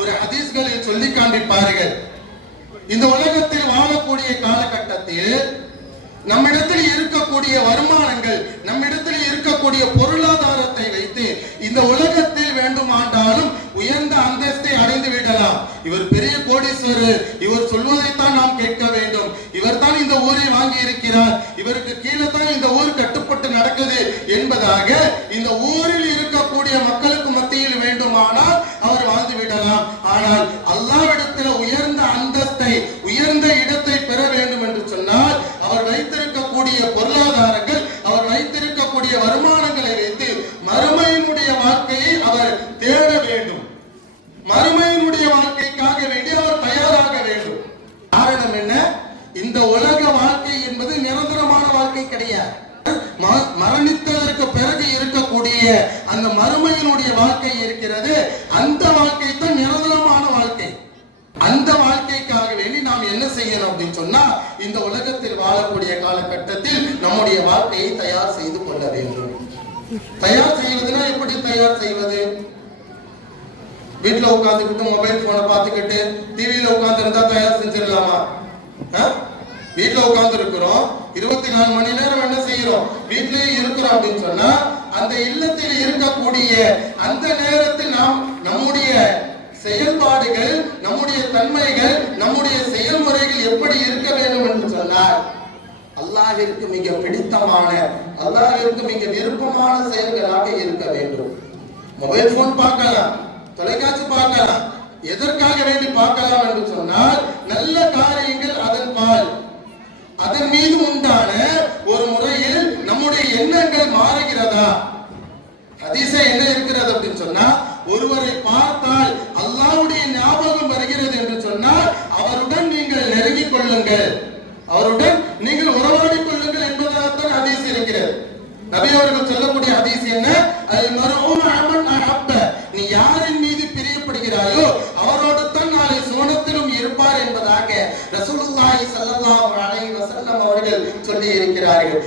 ஒரு ஹதீஸ்களை சொல்லி காண்பிப்பார்கள். இந்த உலகத்தில் வாழக்கூடிய காலகட்டத்தில் நம்மிடத்தில் இருக்கக்கூடிய வருமானங்கள், நம்மிடத்தில் இருக்கக்கூடிய பொருளாதாரத்தை வைத்து இந்த உலகத்தில் வேண்டுமானாலும் உயர்ந்த அந்தஸ்தை அடைந்து விடலாம். இவர் பெரிய கோடீஸ்வரர், இவர் சொல்வதைத்தான் நாம் கேட்க வேண்டும், இவர் தான் இந்த ஊரை வாங்கி இருக்கிறார், இவருக்கு கீழே தான் இந்த ஊர் கட்டுப்பட்டு நடக்குது என்பதாக இந்த ஊரில் இருக்கக்கூடிய மக்களுக்கு மத்தியில் வேண்டுமானால் அவர் வாழ்ந்து விடலாம். ஆனால் அல்லாஹ்விடத்தில் உயர்ந்த அந்தஸ்தை, உயர்ந்த இடத்தை பெற வேண்டும் என்று சொன்னால் அவர் வைத்திருக்கக்கூடிய பொருளாதாரங்கள், அவர் வைத்திருக்கக்கூடிய வருமானங்களை வைத்து மறுமையினுடைய வாழ்க்கையை அவர் தேட வேண்டும். மறுமையினுடைய வாழ்க்கைக்காக வேண்டி அவர் தயாராக வேண்டும். காரணம் என்ன? இந்த உலக வாழ்க்கை என்பது நிரந்தரமான வாழ்க்கை கிடையாது. மரணித்ததற்கு பிறகு இருக்கக்கூடிய அந்த மறுமையினுடைய வாழ்க்கை இருக்கிறது, அந்த வாழ்க்கை தான் நிரந்தரமான வாழ்க்கை. அந்த வாழ்க்கைக்காக வேண்டி நாம் என்ன செய்யணும் அப்படின்னு சொன்னா, இந்த உலகத்தில் வாழக்கூடிய காலகட்டத்தில் நம்முடைய வாழ்க்கையை தயார் செய்து கொள்ள வேண்டும். தயார் செய்வதுனா எப்படி தயார் செய்வது? வீட்டுல உட்காந்துக்கிட்டு மொபைல் போனை பார்த்துக்கிட்டு டிவியில உட்கார்ந்து இருந்தா தயார் செஞ்சிடலாமா? வீட்டுல உட்கார்ந்து இருக்கிறோம், 24 மணி நேரம் என்ன செய்யறோம்? வீட்டிலேயே இருக்கிறோம் அப்படின்னு சொன்னா, அந்த இல்லத்தில் இருக்கக்கூடிய அந்த நேரத்தில் நாம் நம்முடைய செயல்பாடுகள், நம்முடைய தன்மைகள், நம்முடைய செயல்முறைகள் எப்படி இருக்க வேண்டும் என்று சொன்னால், அல்லாஹ்விற்கு மிக பிடித்தமான, அல்லாஹ்விற்கு மிக விருப்பமான செயல்களாக இருக்க வேண்டும். மொபைல் போன் பார்க்கலாம், தொலைக்காட்சி பார்க்கலாம், எதற்காக வேண்டி பார்க்கலாம் என்று சொன்னால், நல்ல காரியங்கள் அதன் பால், அதன் மீது உண்டான ஒரு முறையில் நம்முடைய எண்ணங்கள் மாறுகிறதா? ஹதீஸே என்ன இருக்கிறது அப்படின்னு சொன்னா, ஒருவரை பார்த்தால் அல்லாஹ்வுடைய ஞாபகம் வருகிறது என்று சொன்னால் அவருடன் நீங்கள் நெருங்கிக் கொள்ளுங்கள், அவருடன் நீங்கள் உறவாடிக் கொள்ளுங்கள் என்பதாகத்தான் ஹதீஸ் இருக்கிறது. நபி அவர்கள் சொல்லக்கூடிய ஹதீஸ் என்ன? அல் மர்உ மஅமன் அஹப்ப, நீ யாரின் மீது பிரியப்படுகிறாயோ அவரோடு தான் நாளை சுவனத்திலும் இருப்பார் என்பதாக ரசூலுல்லாஹி ஸல்லல்லாஹு அலைஹி வஸல்லம் அவர்கள் சொல்லி இருக்கிறார்கள்.